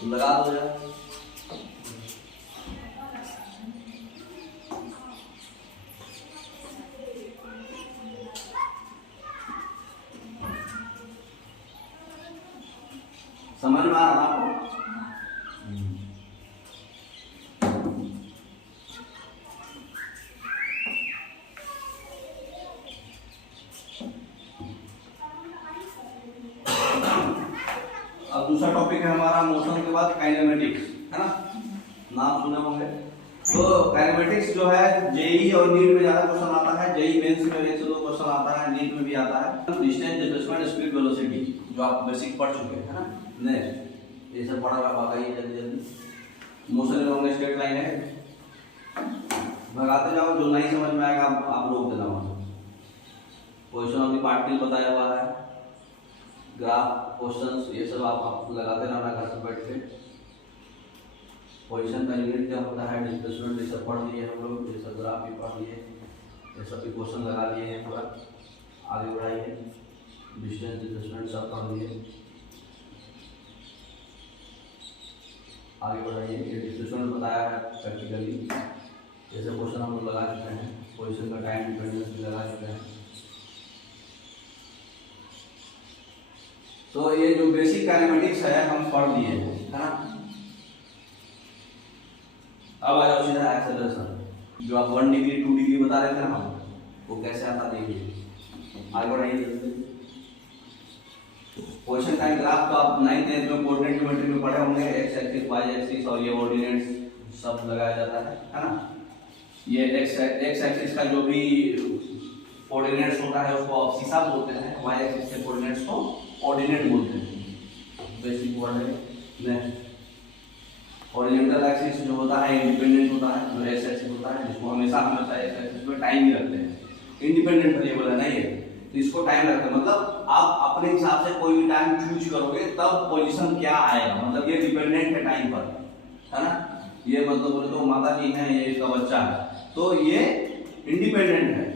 लगा दो यार। समझ में आ रहा आपको? अब दूसरा टॉपिक है हमारा मोशन के बाद काइनेमेटिक्स, है ना? नाम सुने होंगे। तो काइनेमेटिक्स जो है जेई और नीट में ज्यादा क्वेश्चन आता है। जेई मेंस में 1 से 2 क्वेश्चन आता है, नीट में भी आता है। डिस्टेंस, डिस्प्लेसमेंट, स्पीड, वेलोसिटी जो आप बेसिक पढ़ चुके हैं, है ना? नेक्स्ट ये सब पढ़ा हुआ बताइए जल्दी जल्दी। मोशन अलोंग स्ट्रेट लाइन है, भगाते जाओ, जो नहीं समझ में आएगा आप रोक देना वहां। पोजीशन ऑफ द पार्टिकल बताया हुआ है, ग्राफ, क्वेश्चंस, ये सब आप लगाते रहना घर पे बैठ के। पोजीशन का यूनिट क्या होता है, डिस्प्लेसमेंट ये सब पढ़ लिए हम लोग, ये सब ग्राफ भी पढ़ लिए, ये सब भी क्वेश्चन लगा लिए हैं। थोड़ा आगे बढ़ाइए, डिस्टेंस, डिस्प्लेसमेंट सब पढ़ लिए, आगे बढ़ाइए। ये डिस्प्लेसमेंट बताया है प्रैक्टिकली, ये सब क्वेश्चन हम लोग लगा चुके हैं। पोजीशन का टाइम डिपेंडेंस भी लगा चुके हैं। तो ये जो बेसिक काइनेमेटिक्स है हम पढ़ लिए हैं, है ना? अब आ जाओ सीधा एक्सेलरेशन। जो आप 1 डिग्री 2 डिग्री बता रहे थे ना, वो कैसे आता देखिए। आगे बढ़ाइए। पोजीशन टाइम ग्राफ तो आप 9th 10th में कोऑर्डिनेट ज्योमेट्री में पढ़े होंगे। एक्स एक्सिस, वाई एक्सिस और ये ऑर्डिनेट्स सब लगाया जाता है ना? ये एक्स एक्सिस का जो भी कोऑर्डिनेट्स होता है उसको अब्सिसा बोलते हैं, वाई एक्सिस के कोऑर्डिनेट्स को ऑर्डिनेट बोलते हैं। बेसिक वर्ड है। हॉरिजॉन्टल एक्सिस जो होता है इंडिपेंडेंट होता है, जो एक्स एक्सिस होता है जिसको हमेशा एक्स एक्सिस में टाइम ही रखते हैं। इंडिपेंडेंट वेरिएबल है ना ये, तो इसको टाइम रखते हैं। मतलब आप अपने हिसाब से कोई भी टाइम चूज करोगे तब पोजीशन क्या आएगा, मतलब ये डिपेंडेंट है टाइम पर, है ना? ये मतलब बोले तो माता जी हैं, ये इसका बच्चा है, तो ये इंडिपेंडेंट है,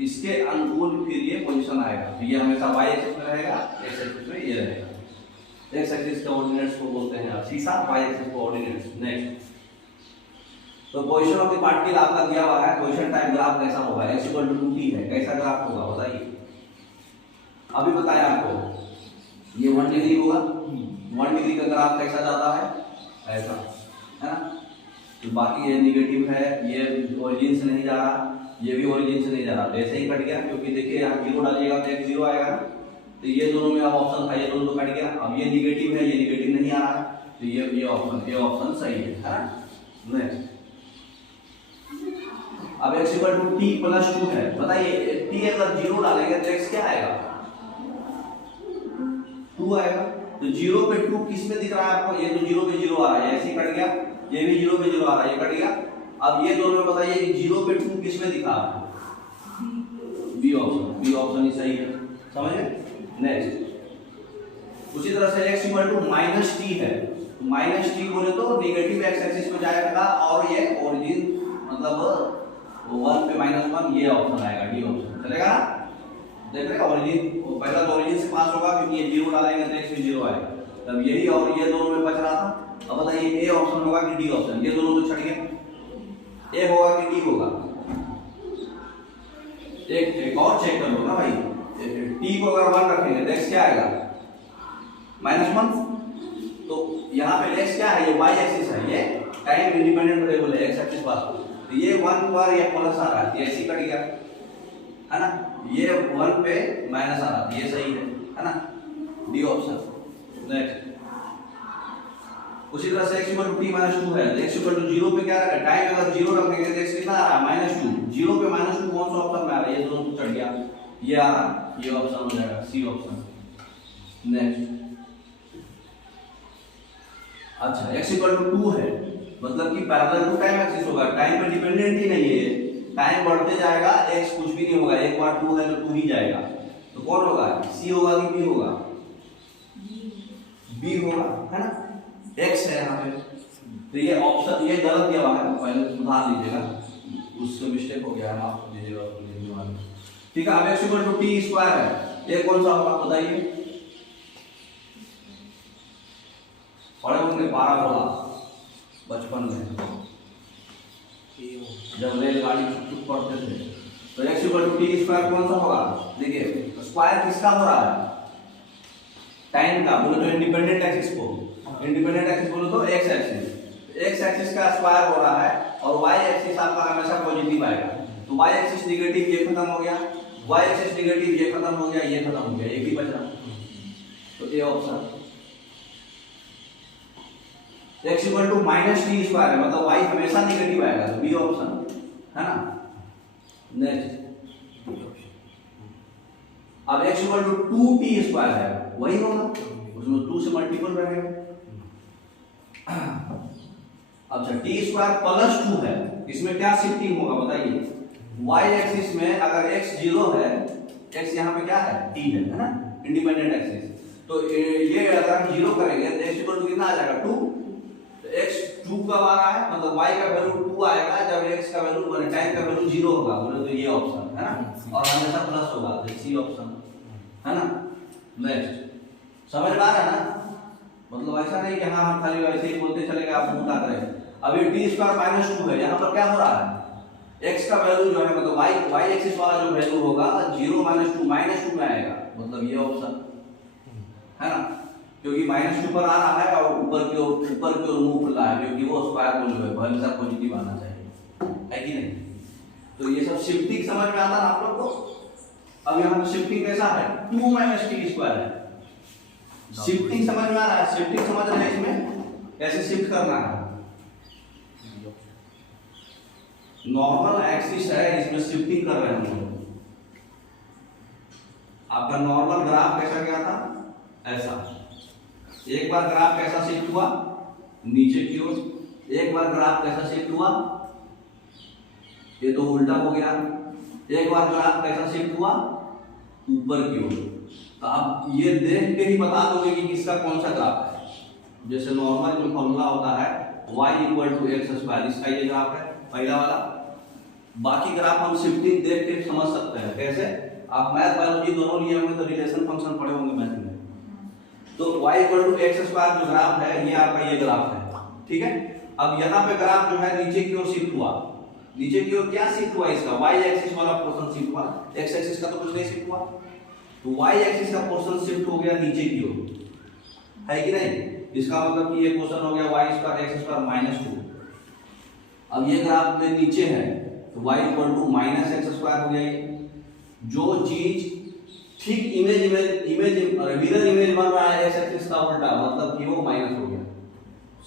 इसके अनुकूल फिर ये पोजीशन आएगा। तो ये हमेशा वाई एक्सिस में रहेगा, एक्स एक्सिस में ये रहेगा। एक्स एक्सिस के ऑर्डिनेट्स को बोलते हैं अब्सिसा, वाई एक्सिस को ऑर्डिनेट्स। नेक्स्ट, तो पोजीशन ऑफ द पार्टिकल आपका दिया हुआ है। पोजीशन टाइम ग्राफ कैसा होगा, x = 2t है, कैसा ग्राफ होगा बताइए? अभी बताया आपको, ये 1 डिग्री होगा। 1 डिग्री का ग्राफ कैसा जाता है, ऐसा, है ना? तो बाकी ये निगेटिव है, ये ओरिजिन से नहीं जा रहा, ये भी ओरिजिन से नहीं जा रहा, तो ऐसे ही कट गया। क्योंकि देखिए यहाँ 0 डालिएगा तो एक 0 आएगा ना, तो ये दोनों में अब ऑप्शन था, ये दोनों तो कट गया। अब ये निगेटिव है, ये निगेटिव नहीं आ रहा है, तो ये ऑप्शन सही है ना? नेक्स्ट, अब x = t + 2 है। बताइए t अगर 0 डालेंगे तो x क्या आएगा, 2 आएगा। तो 0 पे 2 किस में दिख रहा है आपको, ये तो 0 पे 0 आ रहा है, ऐसे ही कट गया। ये भी 0 पे 0 आ रहा है, ये कट गया। अब ये दोनों में बताइए कि 0 पे 2 किस में दिखा रहा है, बी ऑप्शन ही सही है, समझे? नेक्स्ट, उसी तरह से x = -t है। -t बोले तो नेगेटिव x एक्सिस में जाएगा और ये ओरिजिन मतलब 1 पे -1, ये ऑप्शन आएगा, डी ऑप्शन चलेगा। देख रहे हैं ओरिजिन, पहला तो ओरिजिन से पास होगा क्योंकि ये 0 डालेंगे तो x भी 0 आएगा, तब यही और ये दोनों में बच रहा था। अब बताइए ए ऑप्शन होगा कि डी ऑप्शन, ये दोनों तो छट गए, ए होगा कि डी होगा? एक और चेक कर लो ना भाई, टी को अगर 1 रखेंगे तो x क्या आएगा, -1। तो यहाँ पे x क्या है, ये y एक्सिस है, ये टाइम इंडिपेंडेंट वेरिएबल है, x एक्सिस पास, तो ये 1 पर ये प्लस आ रहा है, ये ऐसे कट गया, है ना? ये 1 पे माइनस आ रहा है, ये सही है ना? D option. नेक्स्ट, उसी तरह से x = t - 2 है, तो x = 0 पे क्या रखा है, टाइम अगर 0 रखेंगे तो x कितना आ रहा है, -2। 0 पे -2 कौन सा ऑप्शन में आ रहा है, ये दोनों तो चढ़ गया, ये आ रहा, ये ऑप्शन हो जाएगा, सी ऑप्शन। नेक्स्ट, अच्छा x = 2 है, मतलब कि पैरेलल टू टाइम एक्सिस होगा, टाइम पे डिपेंडेंट ही नहीं है ये, टाइम बढ़ते जाएगा, x कुछ भी नहीं होगा, एक बार 2 है तो 2 ही जाएगा, तो कौन होगा, c होगा कि b होगा, b होगा, है ना? x है यहाँ पे, तो ये ऑप्शन ये गलत दिया हुआ है, पहले सुधार लीजिएगा, उससे मिस्टेक हो गया है, आप दीजिएगा। ठीक है, अब x = t² है, ये कौन सा होगा बताइए? पढ़े होंगे पैराबोला बचपन में, जब रेलगाड़ी छुट पड़ते थे। तो x equal to t square कौन सा होगा? देखिए स्क्वायर किसका हो रहा है? टाइम का। बोलो तो इंडिपेंडेंट एक्सिस को, इंडिपेंडेंट एक्सिस बोलो तो x एक्सिस, x एक्सिस का स्क्वायर हो रहा है और y एक्सिस आपका हमेशा पॉजिटिव आएगा। तो y एक्सिस नेगेटिव, ये खत्म हो गया, y एक्सिस नेगेटिव, ये खत्म हो गया, ये खत्म हो गया, एक ही बच रहा। तो ये option x equal to minus t square है, मतलब y हमेशा नेगेटिव आएगा, तो बी ऑप्शन है ना। नेक्स्ट अब x equal to 2t square है, वही होगा, उसमें 2 से मल्टीपल रहेगा। अच्छा t स्क्वायर प्लस 2 है, इसमें क्या शिफ्टिंग होगा बताइए? y एक्सिस में अगर x 0 है, x यहाँ पे क्या है? t है ना, इंडिपेंडेंट एक्सिस। तो ये अगर हम 0 करेंगे तो x इक्वल टू कितना आ जाएगा? 2। x 2 कब आ रहा है? मतलब y का वैल्यू 2 आएगा जब x का वैल्यू माने टाइम का वैल्यू 0 होगा। बोले तो ये ऑप्शन है ना, और हमेशा प्लस होगा, तो सी ऑप्शन है ना। नेक्स्ट समझ में आ रहा है ना? मतलब ऐसा नहीं कि हाँ हम खाली वैसे ही बोलते चलेंगे, आप मुंह ताक रहे। अब ये टी स्क्वायर माइनस 2 है, यहाँ पर क्या हो रहा है? x का वैल्यू जो है मतलब y एक्सिस वाला जो वैल्यू होगा 0 माइनस 2 माइनस 2 में आएगा, मतलब ये ऑप्शन है ना, क्योंकि माइनस 2 पर आ रहा है और ऊपर की ओर मुंह खुला है, क्योंकि वो स्क्वायर को जो है हमेशा पॉजिटिव आना चाहिए, है कि नहीं? तो ये सब शिफ्टिंग समझ में आता है आप लोग को? अब यहाँ पे शिफ्टिंग कैसा है? 2 माइनस टी स्क्वायर है। शिफ्टिंग समझ में आ रहा है? शिफ्टिंग समझ रहे हैं इसमें कैसे शिफ्ट करना है? नॉर्मल एक्सिस है, इसमें शिफ्टिंग कर रहे हैं हम लोग। आपका नॉर्मल ग्राफ कैसा गया था? ऐसा। एक बार ग्राफ कैसा शिफ्ट हुआ? नीचे की ओर। एक बार ग्राफ कैसा शिफ्ट हुआ? ये तो उल्टा हो गया। एक बार ग्राफ कैसा शिफ्ट हुआ? ऊपर की ओर। तो आप ये देख के ही बता दोगे कि किसका कौन सा ग्राफ है। जैसे नॉर्मल जो फॉर्मूला होता है y equal to x square, इसका ये ग्राफ है पहला वाला। बाकी ग्राफ हम शिफ्टिंग देख के समझ सकते हैं। कैसे? आप मैथ बायोलॉजी दोनों लिए होंगे तो रिलेशन फंक्शन पढ़े होंगे मैथ में। तो y equal to x square जो ग्राफ है ये आपका ये ग्राफ है, ठीक है। अब यहाँ पे ग्राफ जो है नीचे की ओर शिफ्ट हुआ। नीचे की ओर क्या शिफ्ट हुआ? इसका y एक्सिस वाला पोर्शन शिफ्ट हुआ, x एक्सिस का तो कुछ नहीं शिफ्ट हुआ। तो y एक्सिस का पोर्शन शिफ्ट हो गया नीचे की ओर, है कि नहीं? इसका मतलब कि ये पोर्शन हो गया y square x square minus 2। अब ये ग्राफ में नीचे है तो y equal to minus x square हो गया। ये जो चीज ठीक मिरर इमेज बन रहा है x एक्सिस का उल्टा, मतलब कि वो माइनस हो गया।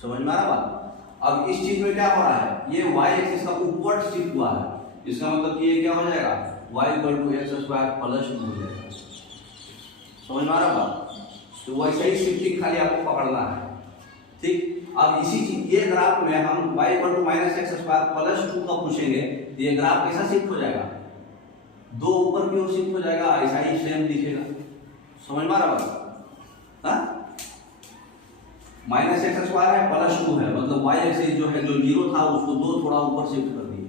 समझ में आ रहा बात? अब इस चीज में क्या हो रहा है? ये y एक्सिस का ऊपर शिफ्ट हुआ है, इसका मतलब कि ये क्या हो जाएगा? y equal to x square plus 2 हो जाएगा। समझ में आ रहा बात? तो वैसे ही शिफ्टिंग खाली आपको पकड़ना है, ठीक। अब इसी चीज ये ग्राफ में हम y equal to minus x square plus 2 का पूछेंगे तो ये ग्राफ कैसा शिफ्ट हो जाएगा? 2 ऊपर की ओर शिफ्ट हो जाएगा, ऐसा ही सेम दिखेगा। समझ में आ रहा बात? हाँ, माइनस एक्स स्क्वायर है प्लस 2 है, मतलब y एक्सिस जो है जो 0 था उसको 2 थोड़ा ऊपर शिफ्ट कर दिए,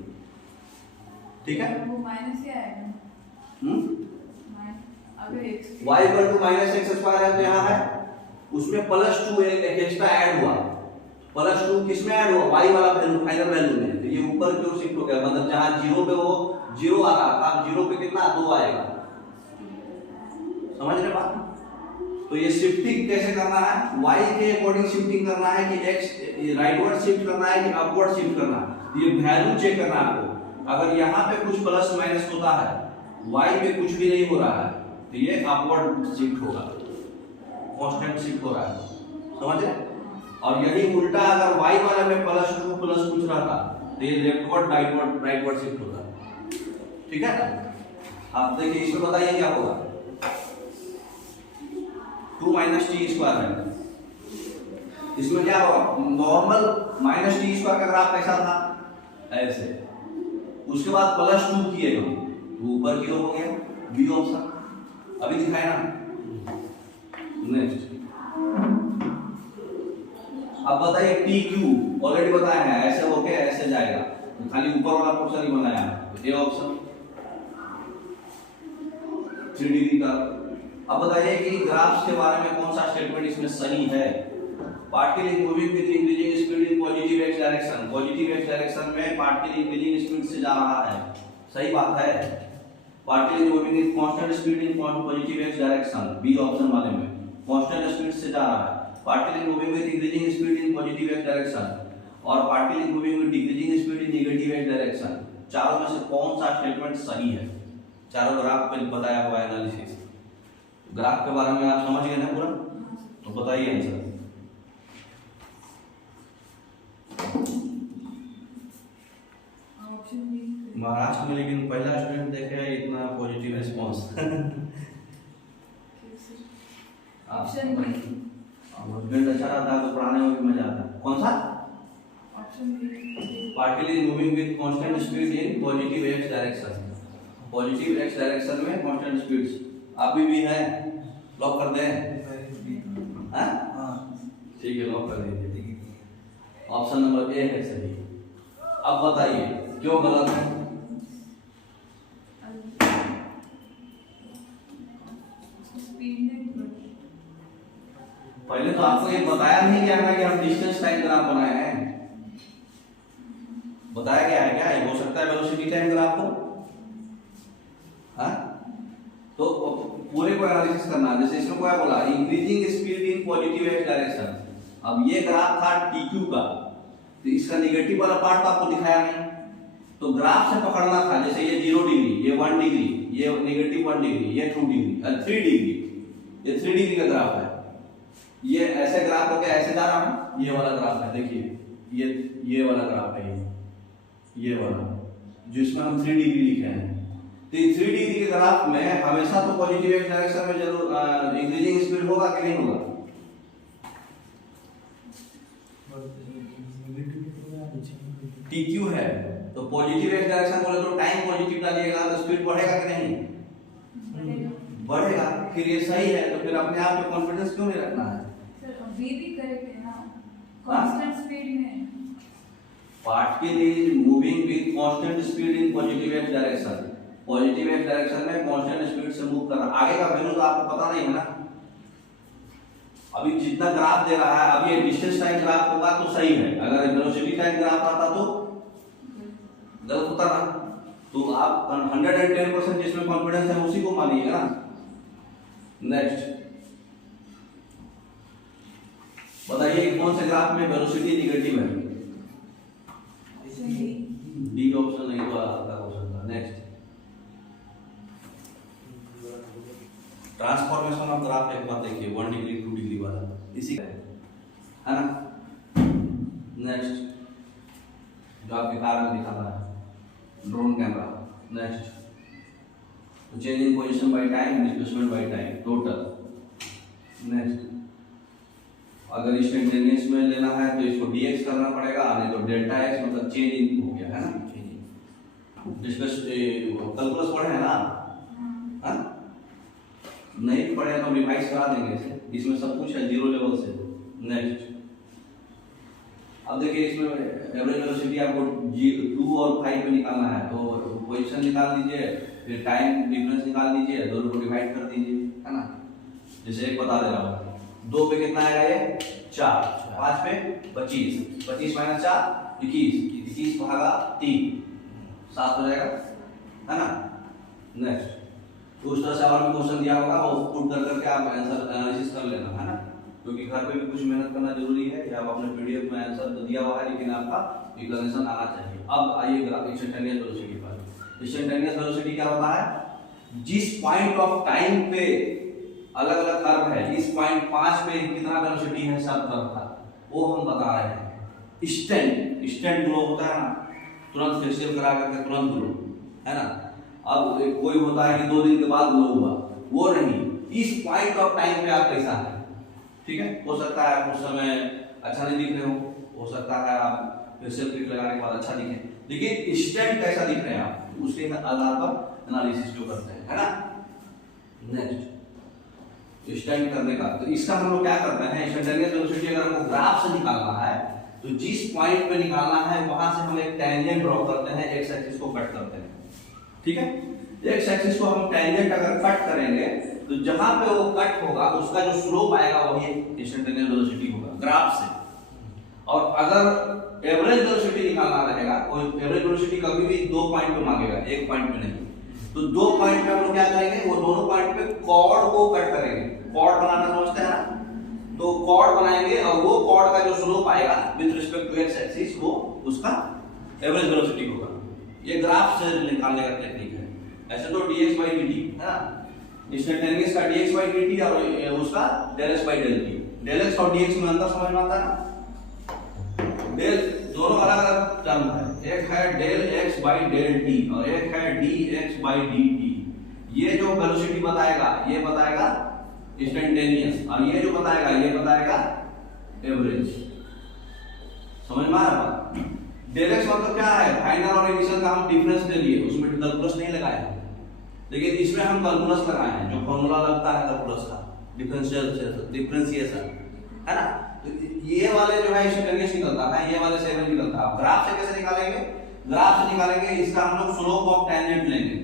ठीक है। वो माइनस ही आएगा। अगर y equal to minus x square है तो यहाँ है, उसमें प्लस 2 एक एक्स्ट्रा ऐड हुआ। प्लस 2 किसमें ऐड हुआ? y वाला वैल्यू, फाइनल वैल्यू में। तो ये ऊपर की ओर शिफ्ट हो गया, मतलब जहां 0 पे वो 0 आ रहा था, अब 0 पे कितना? 2 आएगा। समझ रहे बात? तो ये शिफ्टिंग कैसे करना है? y के अकॉर्डिंग शिफ्टिंग करना है कि x राइटवर्ड शिफ्ट करना है कि अपवर्ड शिफ्ट करना है, ये वैल्यू चेक करना है आपको। अगर यहाँ पे कुछ प्लस माइनस होता है, y पे कुछ भी नहीं हो रहा है, तो ये अपवर्ड शिफ्ट होगा, कांस्टेंट शिफ्ट हो रहा है। समझ रहे? और यही उल्टा अगर y वाले में प्लस 2 प्लस कुछ रहता तो ये लेफ्टवर्ड राइटवर्ड शिफ्ट होता, ठीक है ना। आप देखिए इसमें बताइए क्या होगा? 2 माइनस टी स्क्वायर है, इसमें क्या होगा? नॉर्मल माइनस टी स्क्वायर का ग्राफ कैसा था? ऐसे। उसके बाद प्लस 2 किए हम तो ऊपर की ओर हो गया, बी ऑप्शन। अभी दिखाए ना। नेक्स्ट अब बताइए टी क्यू, ऑलरेडी बताया है, ऐसे होके ऐसे जाएगा, तो खाली ऊपर वाला पोर्शन ही बनाया है, तो ए ऑप्शन 3 डिग्री का। अब बताइए कि ग्राफ्स के बारे में कौन सा स्टेटमेंट इसमें सही है? Particle is moving with increasing speed in positive x direction, positive x direction में पार्टिकल इंक्रीजिंग स्पीड से जा रहा है, सही बात है। Particle is moving with constant speed in positive x direction, B option वाले में कांस्टेंट स्पीड से जा रहा है। Particle is moving with increasing speed in positive x direction और particle is moving with decreasing speed in negative x direction. चारों में से कौन सा स्टेटमेंट सही है? चारों ग्राफ पे बताया हुआ है एनालिसिस। ग्राफ के बारे में आप समझ गए ना पूरा, तो बताइए आंसर। महाराष्ट्र में लेकिन पहला स्टूडेंट देखे इतना positive response. Option B. Husband अच्छा रहता है तो पढ़ाने में भी मजा आता है। कौन सा? Option B. Particle is moving with constant speed in positive x direction, positive x direction में कांस्टेंट स्पीड। आप भी है, लॉक कर दें? हां ठीक है, लॉक कर दीजिए। ऑप्शन नंबर ए है सही। अब बताइए क्यों गलत है? पहले तो आपको ये बताया नहीं गया ना कि हम डिस्टेंस टाइम ग्राफ बनाए हैं। बताया गया है क्या? ये हो सकता है वेलोसिटी टाइम ग्राफ को। हाँ, तो पूरे को एनालिसिस करना है। जैसे इसमें क्या बोला, increasing speed in positive x direction. अब ये ग्राफ था टीक्यू का, तो इसका नेगेटिव वाला पार्ट तो आपको दिखाया नहीं, तो ग्राफ से पकड़ना था। जैसे ये 0 डिग्री, ये 1 डिग्री, ये नेगेटिव 1 डिग्री, ये 2 डिग्री, 3 डिग्री, ये 3 डिग्री का ग्राफ है। ये ऐसे ग्राफ होके ऐसे जा रहा है, ये वाला ग्राफ है, देखिए ये वाला ग्राफ है, ये वाला जिसमें हम 3 डिग्री लिखे हैं। तो 3 डिग्री के ग्राफ में हमेशा तो पॉजिटिव एक्स डायरेक्शन में जरूर इंक्रीजिंग स्पीड होगा कि नहीं होगा? टीक्यू है तो पॉजिटिव एक्स डायरेक्शन बोले तो टाइम पॉजिटिव डालिएगा तो स्पीड बढ़ेगा कि नहीं? बढ़ेगा। फिर ये सही है तो फिर अपने आप पे कॉन्फिडेंस क्यों नहीं रखना है? सर बी भी करेक्ट है ना, कांस्टेंट स्पीड में। Particle is moving with constant speed in positive x direction, positive x direction में कांस्टेंट स्पीड से मूव कर रहा है। आगे का वैल्यू तो आपको पता नहीं है ना। अभी जितना ग्राफ दे रहा है, अभी ये डिस्टेंस टाइम ग्राफ होगा तो सही है, अगर वेलोसिटी टाइम ग्राफ आता तो गलत होता ना। तो आप 110% जिसमें कॉन्फिडेंस है उसी को मानिएगा ना। नेक्स्ट बताइए कौन से ग्राफ में वेलोसिटी नेगेटिव है? डी ऑप्शन नहीं तो आपका क्वेश्चन था। नेक्स्ट ट्रांसफॉर्मेशन ऑफ ग्राफ एक बार देखिए, 1 डिग्री 2 डिग्री वाला इसी का है ना। नेक्स्ट जो आपके कार में दिखा रहा है drone camera. Next change in position by time, displacement by time total. Next अगर इंस्टेंटेनियस में लेना है तो इसको dx करना पड़ेगा, नहीं तो डेल्टा x मतलब चेंज इन हो गया है ना। डिस्कस कैलकुलस पढ़े हैं ना? हाँ नहीं पढ़े तो रिवाइज करा देंगे इसे, इसमें सब कुछ है 0 लेवल से। नेक्स्ट अब देखिए इसमें एवरेज वेलोसिटी आपको 2 और 5 पे निकालना है, तो पोजीशन निकाल दीजिए, फिर टाइम डिफरेंस निकाल दीजिए, दोनों को डिवाइड कर दीजिए, है ना। जैसे एक बता दे रहा हूँ, 2 पे कितना आएगा ये 4, 5 पे 25, 25 माइनस 4 21, 21 भागा 3 7 हो जाएगा, है ना। नेक्स्ट तो उस तरह से और भी क्वेश्चन दिया होगा, वो पुट कर करके आप आंसर एनालिसिस कर लेना, है ना, क्योंकि घर पे भी कुछ मेहनत करना जरूरी है। या आप अपने पीडीएफ में आंसर तो दिया हुआ है, लेकिन आपका एक्सप्लेनेशन आना चाहिए। अब आइए इंस्टेंटेनियस वेलोसिटी पर। इंस्टेंटेनियस वेलोसिटी क्या होता है? जिस पॉइंट ऑफ टाइम पे अलग अलग कर्व है, इस पॉइंट 5 पे कितना वेलोसिटी है सब कर्व का, वो हम बता रहे हैं। इंस्टेंट ग्लो होता है ना, तुरंत फेशियल करा करके तुरंत ग्लो, है ना। अब कोई होता है कि 2 दिन के बाद ग्लो हुआ, वो नहीं, इस पॉइंट ऑफ टाइम पे आप कैसा है, ठीक है। हो सकता है उस समय अच्छा नहीं दिख रहे हो सकता है आप फेशियल किट लगाने के बाद अच्छा दिखे, लेकिन इंस्टेंट कैसा दिख रहे हैं आप, उसके आधार पर एनालिसिस जो करते हैं, है ना। नेक्स्ट इंस्टेंट करने का, तो इसका हम लोग क्या करते हैं, इंस्टेंटेनियस वेलोसिटी अगर हमको ग्राफ से निकालना है तो जिस पॉइंट पे निकालना है वहां से हम एक टेंजेंट ड्रॉ करते हैं, एक्स एक्सिस को कट करते हैं, ठीक है। एक्स एक्सिस को हम टेंजेंट अगर कट करेंगे तो जहां पे वो कट होगा उसका जो स्लोप आएगा वही इंस्टेंटेनियस वेलोसिटी होगा ग्राफ से। और अगर एवरेज वेलोसिटी निकालना रहेगा, कोई एवरेज वेलोसिटी कभी भी 2 पॉइंट पे मांगेगा, 1 पॉइंट पे नहीं। तो 2 पॉइंट पे हम लोग क्या करेंगे, वो दोनों पॉइंट पे कॉर्ड को कट करेंगे। कॉर्ड बनाना समझते हैं ना, तो कॉर्ड बनाएंगे और वो कॉर्ड का जो स्लोप आएगा with respect to x axis वो उसका एवरेज वेलोसिटी होगा। ये ग्राफ से निकालने का टेक्निक है। ऐसे तो dx by dt है ना, इंस्टेंटेनियस का dx by dt और उसका del x by del t। del x और dx में अंतर समझ में आता है ना। del दोनों अलग अलग टर्म है, एक है del x by del t और एक है dx by dt। ये जो वेलोसिटी बताएगा ये बताएगा इंस्टेंटेनियस, और ये जो बताएगा ये बताएगा एवरेज। समझ में आ रहा है? del x मतलब क्या है, फाइनल और इनिशियल का हम डिफरेंस ले लिए, उसमें कैलकुलस नहीं लगाया, लेकिन इसमें हम कैलकुलस लगाए हैं, जो फॉर्मूला लगता है कैलकुलस का, डिफरेंशिएशन है ना। तो ये वाले जो है इंस्टेंटेनियस निकलता है, ये वाले से एवरेज निकलता है। ग्राफ से कैसे निकालेंगे, ग्राफ से निकालेंगे इसका हम लोग स्लोप ऑफ टेंजेंट लेंगे,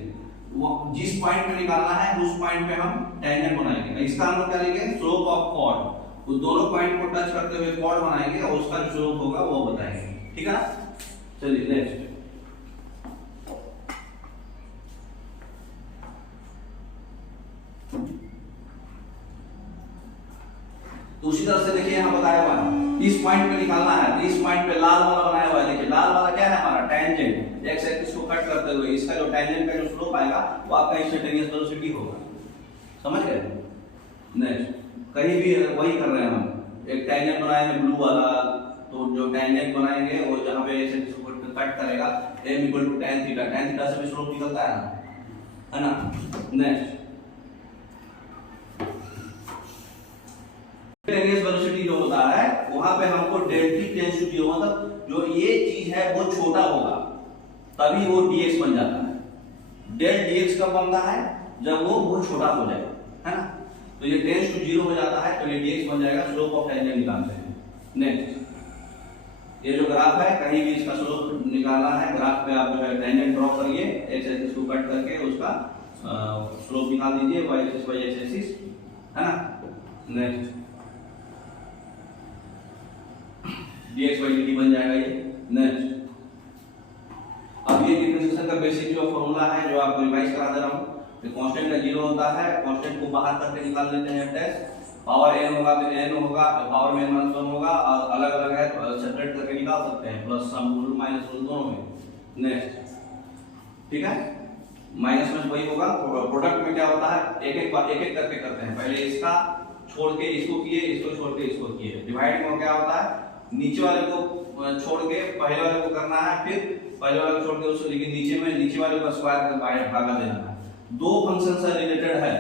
वो जिस पॉइंट पे निकालना है उस पॉइंट पे हम टेंजेंट बनाएंगे। इसका हम लोग क्या लेंगे, स्लोप ऑफ कॉर्ड, वो दोनों पॉइंट को टच करते हुए कॉर्ड बनाएंगे और उसका जो स्लोप होगा वो बताएंगे। ठीक है ना, चलिए नेक्स्ट। तो उसी तरह से देखिए यहां बताया हुआ है इस पॉइंट पे निकालना है, तो इस पॉइंट पे लाल वाला बनाया हुआ है। देखिए लाल वाला क्या है हमारा टेंजेंट, एक्स एक्सिस को कट करते हुए इसका जो टेंजेंट का जो स्लोप आएगा वो आपका इंस्टेंटेनियस वेलोसिटी होगा। समझ गए? नेक्स्ट, कहीं भी वही कर रहे हैं हम, एक टेंजेंट बनाए हैं ब्लू वाला, तो जो टेंजेंट बनाएंगे वो जहां पे एक्स एक्सिस को कट करेगा m = tan theta, tan theta से भी स्लोप निकलता है ना। नेक्स्ट, इंस्टेंटेनियस वेलोसिटी जो होता है वहां पे हमको del t टेंड्स टू 0, मतलब जो ये चीज है वो छोटा होगा तभी वो dx बन जाता है। del dx कब बनता है, जब वो छोटा हो जाए, है ना। तो ये टेंड्स टू 0 हो जाता है तो ये dx बन जाएगा, स्लोप ऑफ टेंजेंट निकालते हैं। नेक्स्ट, ये जो ग्राफ है कहीं भी इसका स्लोप निकालना है, ग्राफ पे आप जो है टेंजेंट ड्रॉ करिए, एक्स एक्सिस को कट करके उसका स्लोप निकाल दीजिए, y axis by x axis, है ना। नेक्स्ट, dx by dt बन जाएगा ये। नेक्स्ट, अब ये डिफरेंशिएशन का बेसिक जो फॉर्मूला है जो आपको रिवाइज करा दे रहा हूं, तो कांस्टेंट का 0 होता है, कांस्टेंट को बाहर करके निकाल लेते हैं f', पावर n होगा तो n होगा, पावर में -1 होगा, और अलग अलग है तो सेपरेट करके निकाल सकते हैं, plus sum rule minus rule दोनों में। नेक्स्ट, ठीक है, माइनस में वही होगा, प्रोडक्ट में क्या होता है एक एक करके करते हैं, पहले इसका छोड़ के इसको किए, इसको छोड़ के इसको किए। डिवाइड में क्या होता है, नीचे वाले को छोड़ के पहले वाले को करना है, फिर पहले वाले को छोड़ के उसको, लेकिन नीचे वाले को स्क्वायर कर भागा देना है। दो फंक्शन से रिलेटेड है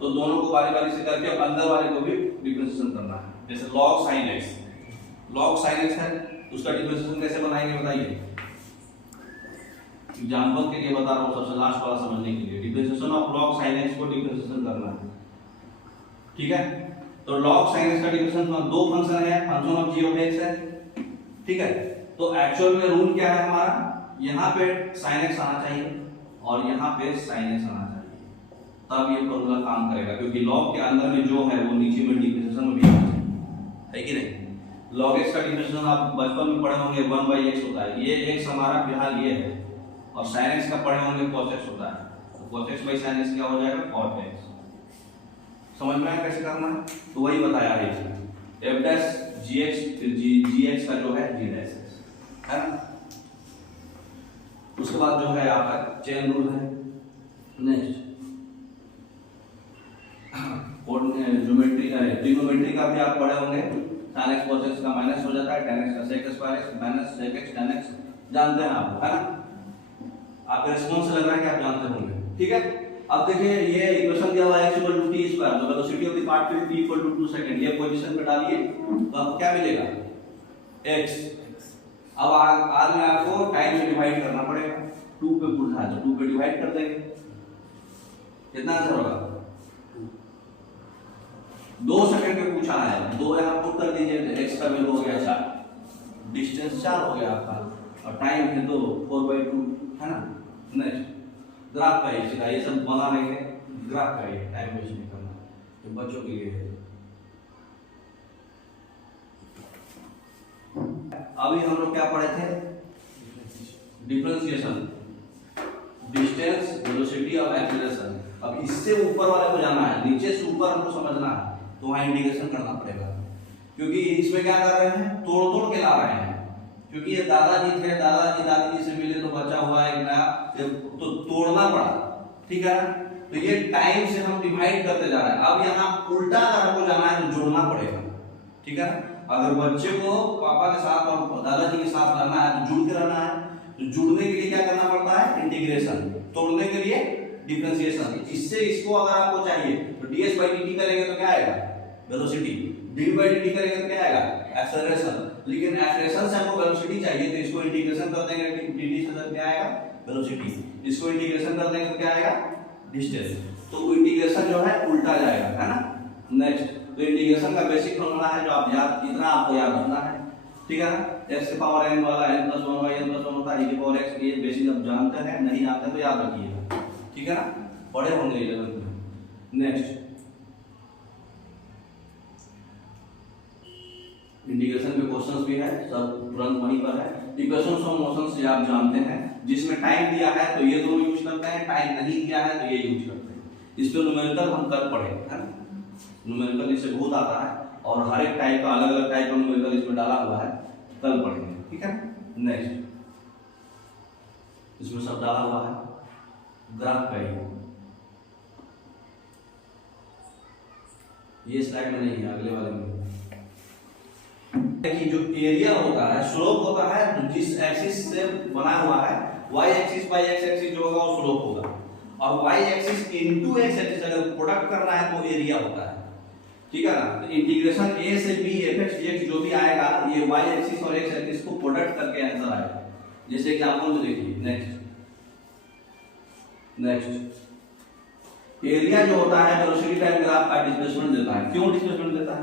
तो दोनों को बारी बारी से करके अंदर वाले को भी डिफरेंशिएशन करना है। जैसे log sin x, log sin x है, उसका डिफरेंशिएशन कैसे बनाएंगे बताइए। एग्जांपल के लिए बता रहा हूं, सबसे लास्ट वाला समझने के लिए, differentiation of log sin x को डिफरेंशिएशन करना है। ठीक है, तो log sin x का डिफरेंशिएशन दो फंक्शन है, function of g of x है। ठीक है, तो एक्चुअल में रूल क्या है हमारा, यहां पे sin x आना चाहिए और यहां पे sin x आना चाहिए, तब ये फॉर्मूला काम करेगा, क्योंकि log के अंदर में जो है वो नीचे में डिफरेंशिएशन में भी है कि नहीं। log x का डिफरेंशिएशन आप बचपन में पढ़े होंगे 1/x होता है, ये x हमारा फिलहाल ये है, और sin x का पढ़े होंगे cos x होता है, तो cos x by sin x क्या हो जाएगा cot x। समझ में आया कैसे करना है, तो वही बताया है इसमें, f' gx फिर gx का जो है g' है ना। उसके बाद जो है आपका चेन रूल है। नेक्स्ट, ज्योमेट्री ट्रिग्नोमेट्री का भी आप पढ़े होंगे, tan x cos x का माइनस हो जाता है, tan x का sec square x minus sec x tan x, जानते हैं आप, है ना। आपके रिस्पांस से लग रहा है कि आप जानते होंगे। ठीक है, अब देखिए ये इक्वेशन दिया हुआ है x = t स्क्वायर, तो velocity of the particle t = 2 second, ये पोजीशन पे डालिए तो आपको क्या मिलेगा x। अब r में आपको टाइम से डिवाइड करना पड़ेगा, 2 पे पूछा है तो 2 पे डिवाइड कर देंगे, कितना आंसर होगा 2 सेकंड पे पूछा है, 2 यहां पुट कर दीजिए तो x का वैल्यू हो गया 4, डिस्टेंस 4 हो गया आपका, और टाइम है तो 4/2, है ना। नेक्स्ट, ग्राफ का सीधा ये सब बना रहेंगे, ग्राफ का टाइम वेस्ट नहीं करना। तो बच्चों के लिए है। अभी हम लोग क्या पढ़े थे? डिफरेंशिएशन, डिस्टेंस, वेलोसिटी और एक्सीलरेशन। अब इससे ऊपर वाले को जाना है, नीचे से ऊपर हमको समझना है, तो वहाँ इंटीग्रेशन करना पड़ेगा। क्योंकि इसमें क्या कर रहे हैं, तोड़ तोड़ के ला रहे हैं। क्योंकि ये दादाजी थे, दादाजी दादी से मिले तो बचा हुआ है नया, तो तोड़ना पड़ा, ठीक है ना। तो ये टाइम से हम डिवाइड करते जा रहे हैं। अब यहाँ उल्टा अगर हमको जाना है तो जोड़ना पड़ेगा, ठीक है ना। अगर बच्चे को पापा के साथ और दादाजी के साथ रहना है तो जुड़ के रहना है, तो जुड़ने के लिए क्या करना पड़ता है? इंटीग्रेशन। तोड़ने के लिए डिफरेंशिएशन। इससे इसको अगर आपको चाहिए तो ds by dt करेंगे तो क्या आएगा? वेलोसिटी। d by dt करेंगे तो क्या आएगा? एक्सेलरेशन। लेकिन एक्सेलरेशन से हमको वेलोसिटी चाहिए, तो इसको इंटीग्रेशन कर देंगे, dt से क्या आएगा? वेलोसिटी। इसको इंटीग्रेशन कर देंगे तो क्या आएगा? डिस्टेंस। तो इंटीग्रेशन जो है उल्टा जाएगा, है ना। नेक्स्ट, तो इंटीग्रेशन का बेसिक फॉर्मूला है जो आप याद, इतना आपको याद रखना है, ठीक है ना। x की पावर n वाला n + 1 n + 1 होता है e की पावर x। ये बेसिक आप जानते हैं, नहीं जानते तो याद रखिएगा, ठीक है ना, पढ़े होंगे 11th में। नेक्स्ट, इंटीग्रेशन में क्वेश्चंस भी है, सब तुरंत वहीं पर है। इक्वेशंस ऑफ मोशन से आप जानते हैं, जिसमें टाइम दिया है तो ये दोनों यूज करते हैं, टाइम नहीं दिया है तो ये यूज करते हैं। इस पे न्यूमेरिकल हम कल पढ़े, है ना। न्यूमेरिकल इससे बहुत आता है और हर एक टाइप का अलग अलग टाइप का न्यूमेरिकल इसमें डाला हुआ है, कल पढ़ेंगे, ठीक है। नेक्स्ट, इसमें सब डाला हुआ है, ग्राफ का ये स्लाइड में नहीं है, अगले वाले में। कि जो एरिया होता है, स्लोप होता है, जिस एक्सिस से बना हुआ है, y axis by x axis जो होगा वो स्लोप होगा, और y axis into x axis अगर प्रोडक्ट करना है तो एरिया होता है, ठीक है ना। तो इंटीग्रेशन a से b fx dx जो भी आएगा, ये y एक्सिस और x एक्सिस को प्रोडक्ट करके आंसर आएगा। जैसे एग्जांपल में देखिए, नेक्स्ट एरिया जो होता है वेलोसिटी टाइम ग्राफ का डिस्प्लेसमेंट देता है। क्यों डिस्प्लेसमेंट देता है?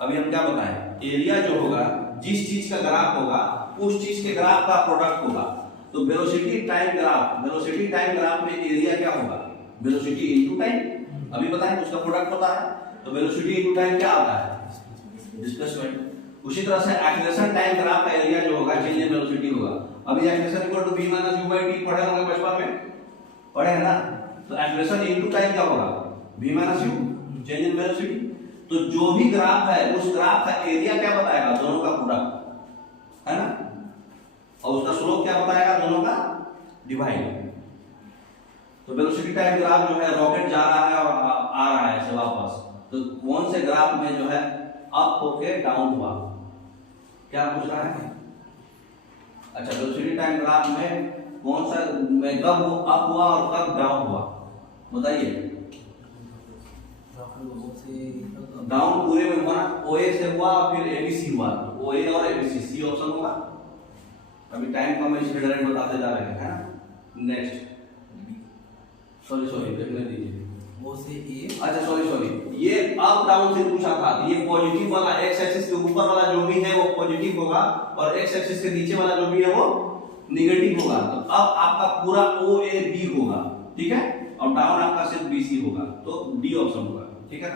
अभी हम क्या बताएं, एरिया जो होगा, जिस चीज का ग्राफ होगा उस चीज के ग्राफ का प्रोडक्ट होगा। तो वेलोसिटी टाइम ग्राफ में एरिया क्या होगा? Velocity into time. अभी बताएं, उसका प्रोडक्ट होता है, तो वेलोसिटी इनटू टाइम क्या आता है? डिस्प्लेसमेंट। उसी तरह से एक्सीलरेशन टाइम ग्राफ का एरिया जो होगा चेंज इन वेलोसिटी होगा। अभी acceleration equal to v - u/t पढ़े होंगे बचपन में, पढ़े हैं ना। तो एक्सीलरेशन इनटू टाइम क्या होगा? v - u, change in velocity. तो जो भी ग्राफ है उस ग्राफ का एरिया क्या बताएगा? दोनों का प्रोडक्ट, है ना। और उसका स्लोप क्या बताएगा? दोनों का डिवाइड। तो वेलोसिटी टाइम ग्राफ जो है, रॉकेट जा रहा है और आ रहा है ऐसे वापस, तो कौन से ग्राफ में जो है अप होके डाउन हुआ? क्या पूछ रहा है? अच्छा, वेलोसिटी टाइम ग्राफ में कौन सा में कब अप हुआ और कब डाउन हुआ, बताइए। डाउन पूरे में हुआ, OA से हुआ फिर ABC हुआ, तो OA और ABC सी ऑप्शन होगा। अभी टाइम कम है इसलिए डायरेक्ट बताते जा रहे हैं, है ना। नेक्स्ट, सॉरी देखने दीजिए, O से A। अच्छा सॉरी, ये अप डाउन से पूछा था। ये पॉजिटिव वाला x एक्सिस के ऊपर वाला जो भी है वो पॉजिटिव होगा, और x एक्सिस के नीचे वाला जो भी है वो नेगेटिव होगा। तो अब आपका पूरा OAB होगा, ठीक है, और डाउन आपका सिर्फ BC होगा, तो D ऑप्शन होगा, ठीक है।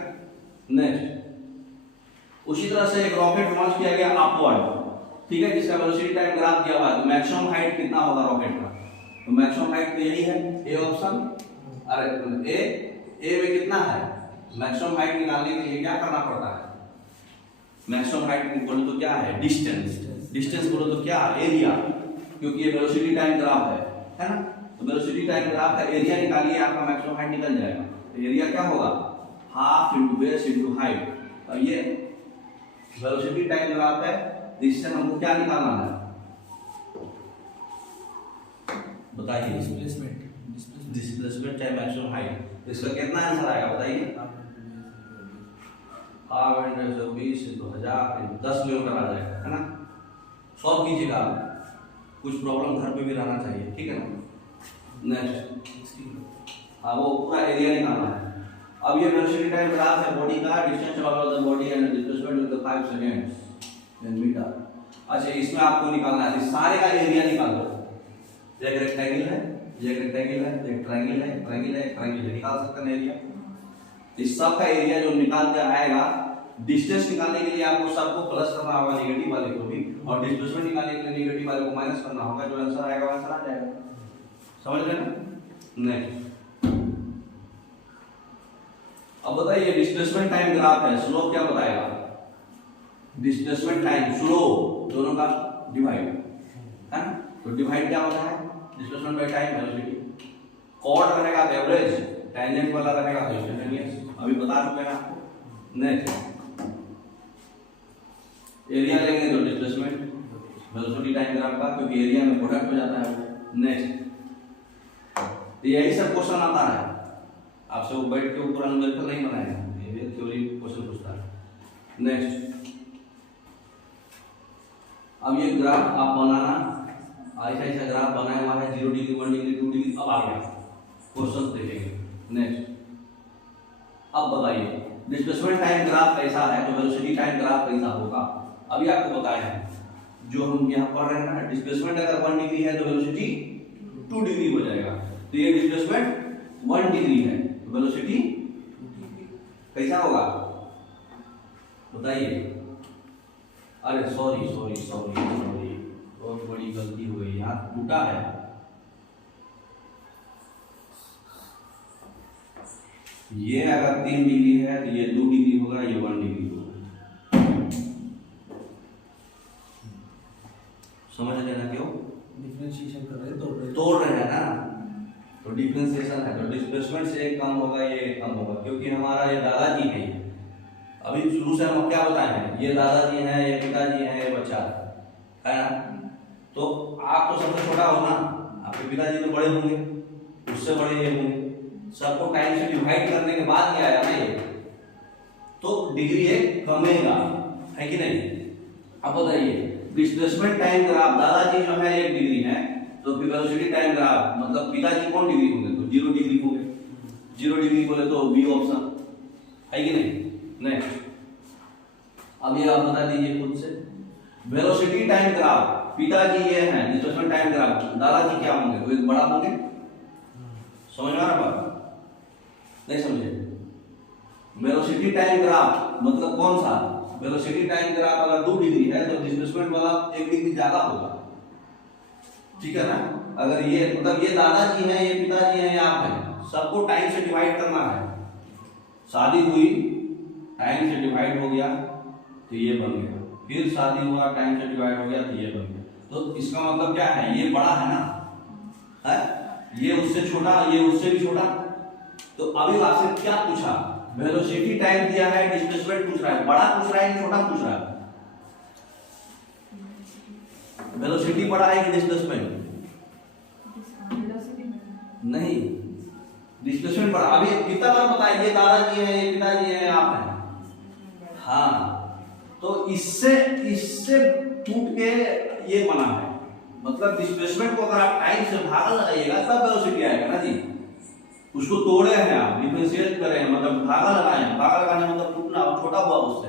नेक्स्ट, उसी तरह से एक रॉकेट लॉन्च किया गया अपवर्ड, ठीक है, जिसका वेलोसिटी टाइम ग्राफ दिया हुआ है। तो मैक्सिमम हाइट कितना होगा रॉकेट का? तो मैक्सिमम हाइट तो यही है, ए ऑप्शन। अरे ए में कितना है? मैक्सिमम हाइट निकालने के लिए क्या करना पड़ता है? मैक्सिमम हाइट बोलो तो क्या है? डिस्टेंस बोलो तो क्या? एरिया, क्योंकि ये वेलोसिटी टाइम ग्राफ है ना। तो वेलोसिटी टाइम ग्राफ का एरिया निकालिए, आपका मैक्सिमम हाइट निकल जाएगा। तो एरिया क्या होगा? Half into base into height. अब ये वेलोसिटी टाइम ग्राफ है, इससे हमको क्या निकालना है बताइए? Displacement time maximum height. इसका कितना आंसर आएगा बताइए? हाफ इंटू 20 इंटू 1000 10 किलोमीटर आ जाएगा, है ना। सॉल्व कीजिएगा, कुछ प्रॉब्लम घर पे भी रहना चाहिए, ठीक है ना। नेक्स्ट, हाँ वो पूरा एरिया निकालना है। अब ये वेलोसिटी टाइम ग्राफ है बॉडी का, distance over the body and displacement with 5 seconds in metre. अच्छा, इसमें आपको निकालना है, सारे का एरिया निकाल दो। एक रेक्टेंगल है, एक रेक्टेंगल है, एक ट्रायंगल है, ट्रायंगल है, ट्रायंगल है, निकाल सकते हैं एरिया। इस सब का एरिया जो निकाल के आएगा, डिस्टेंस निकालने के लिए आपको सबको प्लस करना होगा नेगेटिव वाले को भी, और डिस्प्लेसमेंट निकालने के लिए नेगेटिव वाले को माइनस करना होगा। जो आंसर आएगा वो आंसर आ जाएगा। समझ रहे ना? नेक्स्ट, अब बताइए डिस्प्लेसमेंट टाइम ग्राफ है, स्लोप क्या बताएगा? डिस्प्लेसमेंट टाइम स्लोप दोनों का डिवाइड है ना, तो डिवाइड क्या होता है? Displacement by time velocity. Chord रहेगा एवरेज, टेंजेंट वाला रहेगा तो इंस्टेंटेनियस, अभी बता चुके हैं आपको। नेक्स्ट, एरिया लेंगे तो डिस्प्लेसमेंट वेलोसिटी टाइम ग्राफ का, क्योंकि एरिया में प्रोडक्ट हो जाता है वो। नेक्स्ट, तो यही सब क्वेश्चन आता है आपसे, वो बैठ के ऊपर न्यूमेरिकल नहीं बनाएगा, ये थ्योरी क्वेश्चन पूछता है। नेक्स्ट, अब ये ग्राफ आप बनाना, ऐसा ऐसा ग्राफ बनाया हुआ है, 0 डिग्री 1 डिग्री 2 डिग्री, अब आ गया क्वेश्चन देखेंगे। नेक्स्ट, अब बताइए डिस्प्लेसमेंट टाइम ग्राफ कैसा है तो वेलोसिटी टाइम ग्राफ कैसा होगा? अभी आपको बताया है, जो हम यहाँ पढ़ रहे हैं ना, डिस्प्लेसमेंट अगर 1 डिग्री है तो वेलोसिटी 2 डिग्री हो जाएगा। तो ये डिस्प्लेसमेंट 1 डिग्री है तो वेलोसिटी कैसा होगा बताइए? अरे सॉरी सॉरी सॉरी सॉरी, बहुत बड़ी गलती हो गई, यहाँ टूटा है। ये अगर 3 डिग्री है तो ये 2 डिग्री होगा, ये 1 डिग्री होगा। समझ लेना क्यों? डिफरेंशिएशन कर रहे हैं, तोड़ रहे हैं ना, तो डिफरेंशिएशन है, तो डिस्प्लेसमेंट से एक कम होगा, ये एक कम होगा, क्योंकि हमारा ये दादाजी है। अभी शुरू से हम क्या बताए हैं, ये दादाजी हैं, ये पिताजी हैं, ये बच्चा है ना। तो आप तो सबसे छोटा हो ना, आपके पिताजी तो बड़े होंगे, उससे बड़े ये होंगे, सबको टाइम से डिवाइड करने के बाद ये आया ना ये, तो डिग्री एक कमेगा, है कि नहीं? अब बताइए डिस्प्लेसमेंट टाइम ग्राफ, दादाजी जो है 1 डिग्री है, तो फिर वेलोसिटी टाइम ग्राफ मतलब पिताजी कौन डिग्री होंगे? तो 0 डिग्री होंगे। 0 डिग्री बोले तो बी ऑप्शन, है कि नहीं? नेक्स्ट, अब ये आप बता दीजिए खुद से, वेलोसिटी टाइम ग्राफ, पिताजी ये हैं, डिस्प्लेसमेंट टाइम ग्राफ, दादाजी क्या होंगे? वो एक बड़ा होंगे। समझ में आ रहा बात? नहीं समझे? वेलोसिटी टाइम ग्राफ मतलब कौन सा? वेलोसिटी टाइम ग्राफ अगर 2 डिग्री है तो डिस्प्लेसमेंट वाला 1 डिग्री ज्यादा होगा, ठीक है ना? अगर ये मतलब ये दादाजी हैं, ये पिताजी हैं, आप हैं, सबको टाइम से डिवाइड करना है। शादी हुई, टाइम से डिवाइड हो गया तो ये बन गया, फिर शादी हुआ, टाइम से डिवाइड हो गया तो ये बन गया। तो इसका मतलब क्या है? ये बड़ा है ना, है? ये उससे छोटा, ये उससे भी छोटा। तो अभी आपसे क्या पूछा? वेलोसिटी टाइम दिया है, डिस्प्लेसमेंट पूछ रहा है, बड़ा पूछ रहा है कि छोटा पूछ रहा है? वेलोसिटी बड़ा है कि डिस्प्लेसमेंट? नहीं, डिस्प्लेसमेंट बड़ा। अभी कितना बार बताइए, दादाजी है, ये पिताजी है, आप हैं, हाँ, तो इससे टूट के ये बना है। मतलब डिस्प्लेसमेंट को अगर आप टाइम से भाग लगाइएगा तब वेलोसिटी आएगा ना जी। उसको तोड़े हैं आप, डिफरेंशिएट कर रहे हैं, मतलब भागा लगाए हैं, भागा लगाने मतलब टूटना, छोटा हुआ उससे,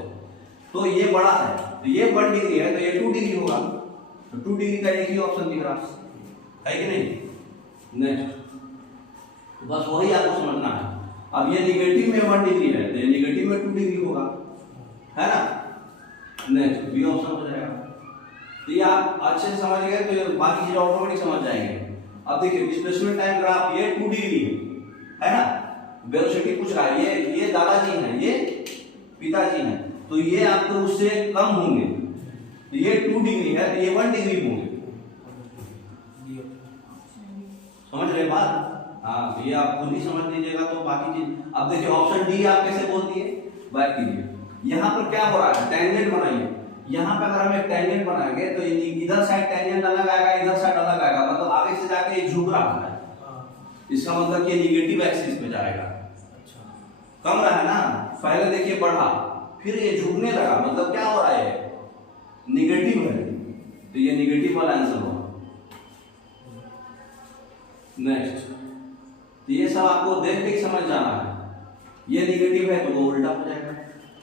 तो ये बड़ा है, तो ये 1 डिग्री है तो ये 2 डिग्री होगा, तो 2 डिग्री का एक ही ऑप्शन दिख रहा है कि नहीं? नेक्स्ट, तो बस वही आपको समझना है। अब ये निगेटिव में 1 डिग्री है तो ये निगेटिव में 2 डिग्री होगा, है ना? नेक्स्ट, बी ऑप्शन हो जाएगा। तो ये आप अच्छे से समझ गए तो बाकी चीज ऑटोमेटिक समझ जाएंगे। अब देखिए डिस्प्लेसमेंट टाइम ग्राफ, ये 2 डिग्री है ना, वेलोसिटी पूछ रहा है, ये दादाजी हैं, ये पिताजी हैं, तो ये आपको उससे कम होंगे, तो ये 2 डिग्री है तो ये 1 डिग्री होंगे। समझ रहे बात? हाँ, तो ये आप खुद ही समझ लीजिएगा तो बाकी चीज। अब देखिए ऑप्शन डी आप कैसे बोलती है, बैक कीजिए। यहाँ पर क्या हो रहा है? टेंजेंट बनाइए। यहाँ पे अगर हम एक टेंजेंट बनाएंगे तो इधर साइड टेंजेंट अलग आएगा, इधर साइड अलग आएगा, मतलब आगे से जाके ये झुक रहा है, इसका मतलब ये निगेटिव एक्सिस पे जाएगा। कम रहा है ना, पहले देखिए बढ़ा, फिर ये झुकने लगा, मतलब क्या हो रहा है? निगेटिव है, तो ये निगेटिव वाला आंसर होगा। नेक्स्ट, तो ये सब आपको देख के समझ जाना है, ये निगेटिव है तो वो उल्टा हो जाएगा,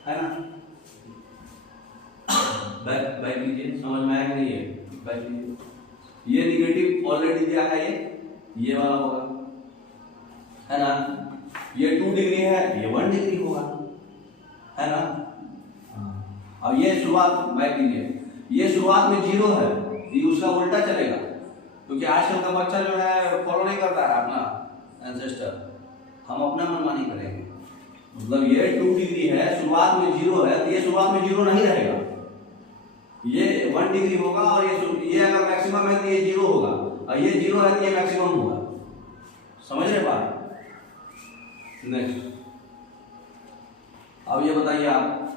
है ना? बैक लीजिए, समझ में आया कि नहीं? है बैक लीजिए। ये निगेटिव ऑलरेडी दिया है, ये वाला होगा, है ना? ये 2 डिग्री है, ये 1 डिग्री होगा, है ना। अब ये शुरुआत बैक कीजिए, ये शुरुआत में 0 है, ये उसका उल्टा चलेगा, क्योंकि आजकल का बच्चा जो है फॉलो नहीं करता है अपना एंसेस्टर, हम अपना मनमानी करेंगे। मतलब ये 2 डिग्री है, शुरुआत में 0 है, तो ये शुरुआत में 0 नहीं रहेगा, ये 1 डिग्री होगा, और ये अगर मैक्सिमम है तो ये 0 होगा, और ये 0 है तो ये मैक्सिमम होगा। समझ रहे बात? नेक्स्ट, अब ये बताइए आप,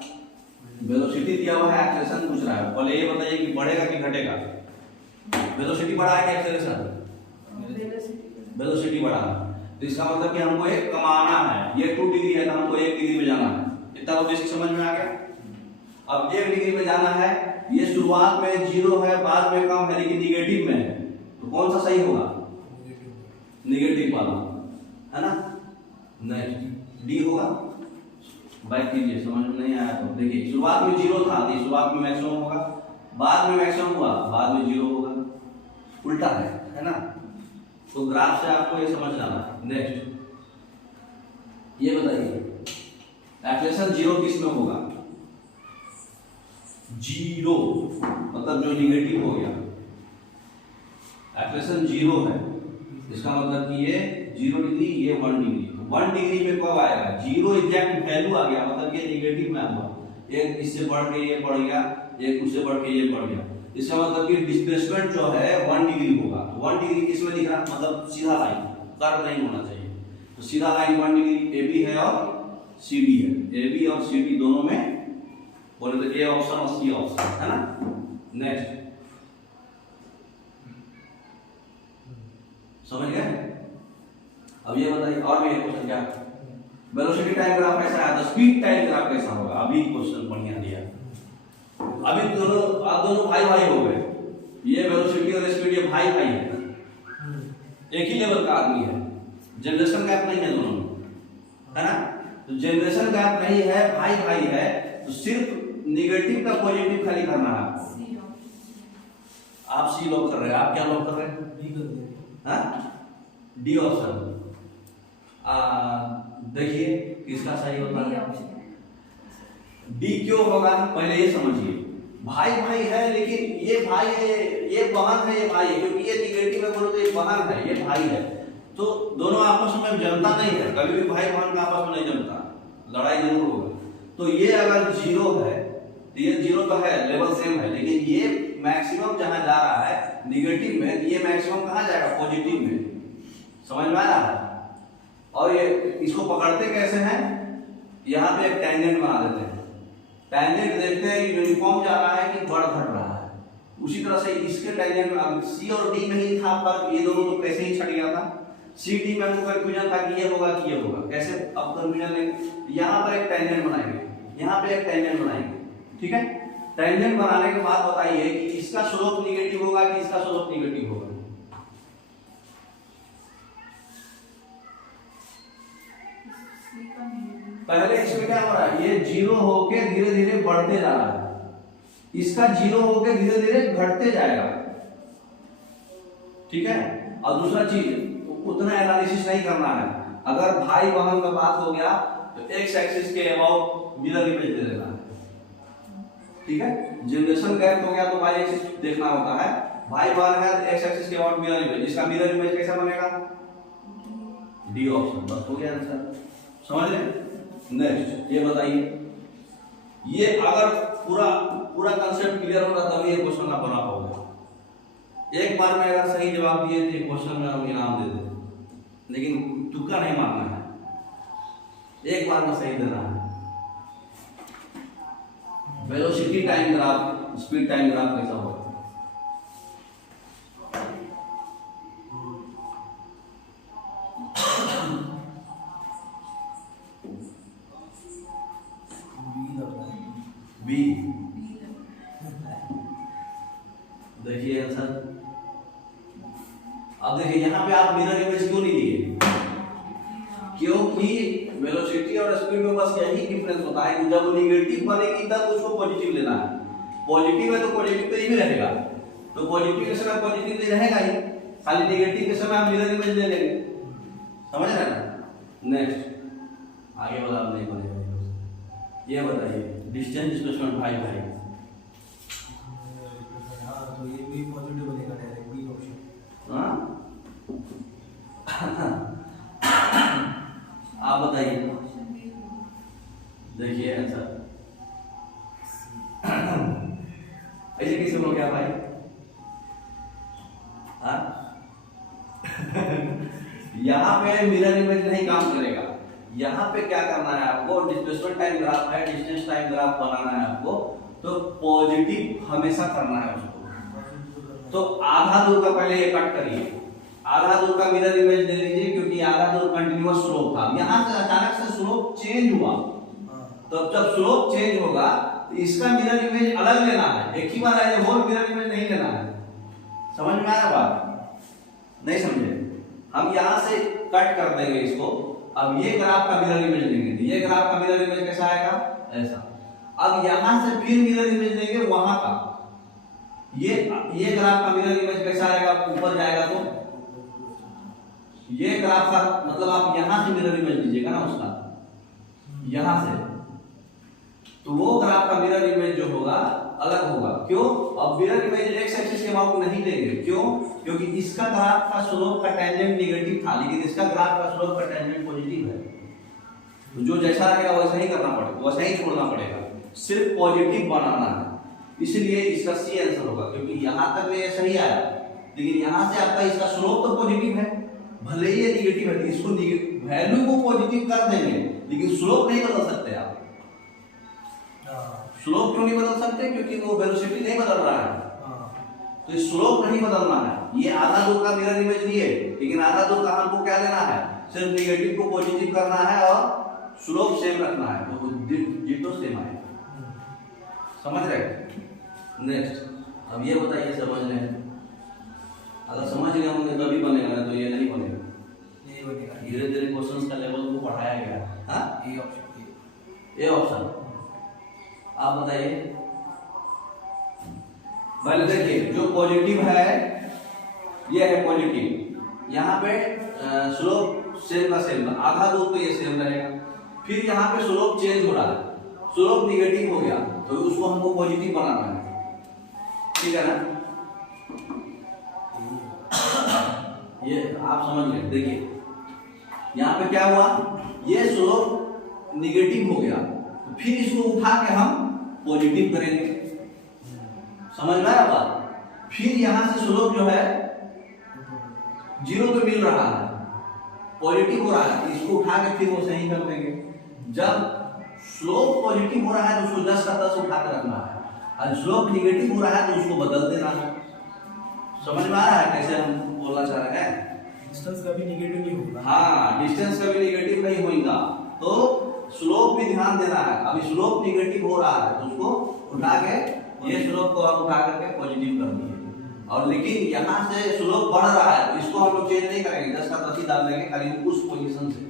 वेलोसिटी दिया हुआ है, एक्सेलरेशन पूछ रहा है, पहले ये बताइए कि बढ़ेगा कि घटेगा। वेलोसिटी बढ़ा है कि एक्सेलरेशन? वेलोसिटी बढ़ा है, तो इसका मतलब कि हमको एक कमाना है, ये 2 डिग्री है तो हमको 1 डिग्री में जाना है। इतना तो बेसिक समझ में आ गया। अब 1 डिग्री में जाना है, ये शुरुआत में 0 है, बाद में कम है, लेकिन निगेटिव में है, तो कौन सा सही होगा? निगेटिव वाला, है ना। नेक्स्ट डी होगा, बाइक कीजिए, समझ में नहीं आया तो देखिए, शुरुआत में 0 था, तो शुरुआत में मैक्सिमम होगा, बाद में मैक्सिमम हुआ, बाद में 0 होगा, उल्टा है ना। तो ग्राफ से आपको ये समझ जाना है। नेक्स्ट, ये बताइए एक्सेलरेशन 0 किस में होगा? 0 मतलब जो निगेटिव हो गया, एक्सेलरेशन 0 है, इसका मतलब कि ये 0 डिग्री, ये 1 डिग्री। 1 डिग्री में कब आएगा? 0 एग्जैक्ट वैल्यू आ गया, मतलब ये निगेटिव में आ गया, एक इससे बढ़ के ये बढ़ गया, एक उससे बढ़ के ये बढ़ गया, इसका मतलब कि डिस्प्लेसमेंट जो है 1 डिग्री होगा। तो 1 डिग्री किस में दिख रहा है? मतलब सीधा लाइन, कर्व नहीं होना चाहिए, तो सीधा लाइन 1 डिग्री AB है और CD है, AB और CD दोनों में बोले तो A ऑप्शन और C ऑप्शन, है ना। नेक्स्ट, समझ गए? अब ये बताइए, और भी एक क्वेश्चन, क्या वेलोसिटी टाइम ग्राफ कैसा है, तो स्पीड टाइम ग्राफ कैसा होगा? अभी क्वेश्चन बढ़िया दिया, अभी दोनों आप दोनों भाई भाई हो गए, ये वेलोसिटी और स्पीड ये भाई भाई है, एक ही लेवल का आदमी है, जनरेशन गैप नहीं है दोनों में, है ना। तो जनरेशन गैप नहीं है, भाई भाई है, तो सिर्फ निगेटिव का पॉजिटिव खाली करना है आपको। आप सी लॉक कर रहे हैं, आप क्या लॉक कर रहे हैं? डी कर देंगे। हाँ, डी ऑप्शन। देखिए किसका सही होता है? डी क्यों होगा, पहले ये समझिए। भाई भाई है, लेकिन ये भाई है, ये बहन है, ये भाई है, क्योंकि ये निगेटिव है, बोलो तो ये बहन है, ये भाई है, तो दोनों आपस में जमता नहीं है, कभी भी भाई बहन का आपस में नहीं जमता, लड़ाई जरूर होगी। तो ये अगर 0 है, तो ये 0 तो है, लेवल सेम है, लेकिन ये मैक्सिमम जहां जा रहा है निगेटिव में, तो ये मैक्सिमम कहां जाएगा? पॉजिटिव में। समझ में आ रहा है? और ये इसको पकड़ते कैसे हैं? यहाँ पे एक टेंजेंट बना देते हैं, टेंजेंट देखते हैं यूनिफॉर्म जा रहा है कि बढ़ घट रहा है, उसी तरह से इसके टेंजेंट में सी और डी में ही था फर्क, ये दोनों तो कैसे ही छट गया था। सी डी में हमको कंफ्यूजन था कि ये होगा कि ये होगा, कैसे अब कंफ्यूजन नहीं। यहाँ पर एक टेंजेंट बनाएंगे, यहाँ पे एक टेंजेंट बनाएंगे, ठीक है। टेंजेंट बनाने के बाद बताइए कि इसका स्लोप निगेटिव होगा कि इसका स्लोप निगेटिव होगा। पहले इसमें क्या हो रहा है? ये 0 होके धीरे धीरे बढ़ते जा रहा है, इसका 0 होके धीरे धीरे घटते जाएगा, ठीक है। और दूसरा चीज, उतना एनालिसिस नहीं करना है, अगर भाई बहन का बात हो गया तो एक्स एक्सिस के अबाउट मिरर इमेज दे देना है, ठीक है। जनरेशन गैप हो गया तो वाई एक्सिस देखना होता है, भाई बहन है तो एक्स एक्सिस के अबाउट मिरर इमेज, इसका मिरर इमेज कैसा बनेगा? डी ऑप्शन, बस हो गया आंसर, समझ लें। नेक्स्ट, ये बताइए, ये अगर पूरा कंसेप्ट क्लियर होगा तभी ये क्वेश्चन आप बना पाओगे। एक बार में अगर सही जवाब दिए तो क्वेश्चन में हम इनाम दे दें, लेकिन तुक्का नहीं मारना है, एक बार में सही देना है। Velocity time graph, speed time graph कैसा होगा? बी, देखिए आंसर। अब देखिए यहाँ पे आप मिरर इमेज क्यों नहीं लिए? क्योंकि वेलोसिटी और स्पीड में बस यही डिफरेंस होता है कि जब निगेटिव बनेगी तब उसको पॉजिटिव लेना है, पॉजिटिव है तो पॉजिटिव तो ये भी रहेगा, तो पॉजिटिव के समय पॉजिटिव नहीं रहेगा ही, खाली निगेटिव के समय आप मिरर इमेज ले लेंगे, समझ रहे हैं ना। नेक्स्ट आगे वाला अब नहीं बनेगा। ये बताइए डिस्टेंस डिस्प्लेसमेंट भाई भाई। हाँ तो ये भी पॉजिटिव बनेगा डायरेक्ट बी ऑप्शन। हाँ आप बताइए, ऑप्शन बी। देखिए आंसर ऐसे कैसे हो गया भाई? हाँ यहाँ पे मिरर इमेज नहीं काम करेगा। यहाँ पे क्या करना है आपको, डिस्प्लेसमेंट टाइम ग्राफ है, डिस्टेंस टाइम ग्राफ बनाना है आपको, तो पॉजिटिव हमेशा करना है उसको। तो आधा दूर का पहले ये कट करिए, आधा दूर का मिरर इमेज ले लीजिए, क्योंकि आधा दूर कंटिन्यूअस स्लोप था। यहाँ से अचानक से स्लोप चेंज हुआ, तो जब स्लोप चेंज होगा तो इसका मिरर इमेज अलग लेना है, एक ही बार ऐसे होल मिरर इमेज नहीं लेना है। समझ में आया बात? नहीं समझे? हम यहाँ से कट कर देंगे इसको। अब ये ग्राफ का मिरर इमेज लेंगे, तो ये ग्राफ का मिरर इमेज कैसा आएगा? ऐसा। अब यहाँ से फिर मिरर इमेज लेंगे वहां का, ये ग्राफ का मिरर इमेज कैसा आएगा? ऊपर जाएगा तो ये ग्राफ का मतलब आप यहाँ से मिरर इमेज लीजिएगा ना उसका, यहाँ से, तो वो ग्राफ का मिरर इमेज जो होगा अलग होगा। क्यों? अब मिरर इमेज एक्स एक्सिस के अबाउट नहीं लेंगे। क्यों? क्योंकि इसका ग्राफ का स्लोप का टेंजेंट नेगेटिव था, लेकिन इसका ग्राफ का स्लोप का टेंजेंट पॉजिटिव है। तो जो जैसा रहेगा वैसा ही करना पड़ेगा, वैसा ही छोड़ना पड़ेगा, सिर्फ पॉजिटिव बनाना है। इसलिए इसका सी आंसर होगा, क्योंकि यहाँ तक ये सही आया, लेकिन यहाँ से आपका इसका स्लोप तो पॉजिटिव है, भले ही ये नेगेटिव है, इसको वैल्यू को पॉजिटिव कर देंगे, लेकिन स्लोप नहीं बदल सकते आप। स्लोप क्यों नहीं बदल सकते? क्योंकि वो वेलोसिटी नहीं बदल रहा है, तो स्लोप नहीं बदलना है। ये आधा दूर का मिरर इमेज लिए, लेकिन आधा दूर का हमको क्या लेना है? सिर्फ नेगेटिव को पॉजिटिव करना है और स्लोप सेम रखना है, तो डिटो सेम आएगा। समझ रहे? नेक्स्ट अब ये बताइए, समझ रहे हैं? अगर समझ गए होंगे तभी बनेगा, तो ये नहीं बनेगा, ये बनेगा। धीरे धीरे क्वेश्चंस का लेवल को बढ़ाया गया। हाँ ये ऑप्शन, ये ऑप्शन आप बताइए। पहले देखिए जो पॉजिटिव है ये है पॉजिटिव, यहाँ पे स्लोप सेम का सेम, आधा दूर तो ये सेम रहेगा। फिर यहाँ पे स्लोप चेंज हो रहा है, स्लोप नेगेटिव हो गया, तो उसको हमको पॉजिटिव बनाना है, ठीक है ना? ये आप समझ गए। देखिए यहाँ पे क्या हुआ, ये स्लोप नेगेटिव हो गया, तो फिर इसको उठा के हम पॉजिटिव करेंगे। समझ में आया बात? फिर यहाँ से स्लोप जो है जीरो पे मिल रहा है, पॉजिटिव हो रहा है, इसको उठा के फिर वो सही कर देंगे। जब स्लोप पॉजिटिव हो रहा है तो उसको 10 का 10 उठा के रखना है, और स्लोप नेगेटिव हो रहा है तो उसको बदल देना है। समझ में आ रहा है कैसे हम बोलना चाह रहे हैं? डिस्टेंस का भी नेगेटिव नहीं होगा। हाँ, डिस्टेंस का भी नेगेटिव नहीं होगा, तो स्लोप भी ध्यान देना है। अभी स्लोप नेगेटिव हो रहा है तो उसको उठा के, ये स्लोप को आप उठा करके पॉजिटिव कर दिए, और लेकिन यहाँ से स्लोप बढ़ रहा है तो इसको हम लोग चेंज नहीं करेंगे, 10 का 10 ही डाल देंगे खाली उस पोजीशन से,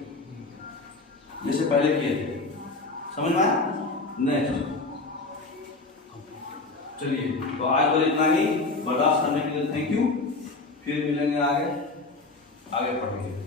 जैसे पहले किए थे। समझ में आया? नेक्स्ट चलिए, तो आज तो इतना ही, बर्दाश्त करने के लिए थैंक यू। फिर मिलेंगे आगे पढ़ेंगे।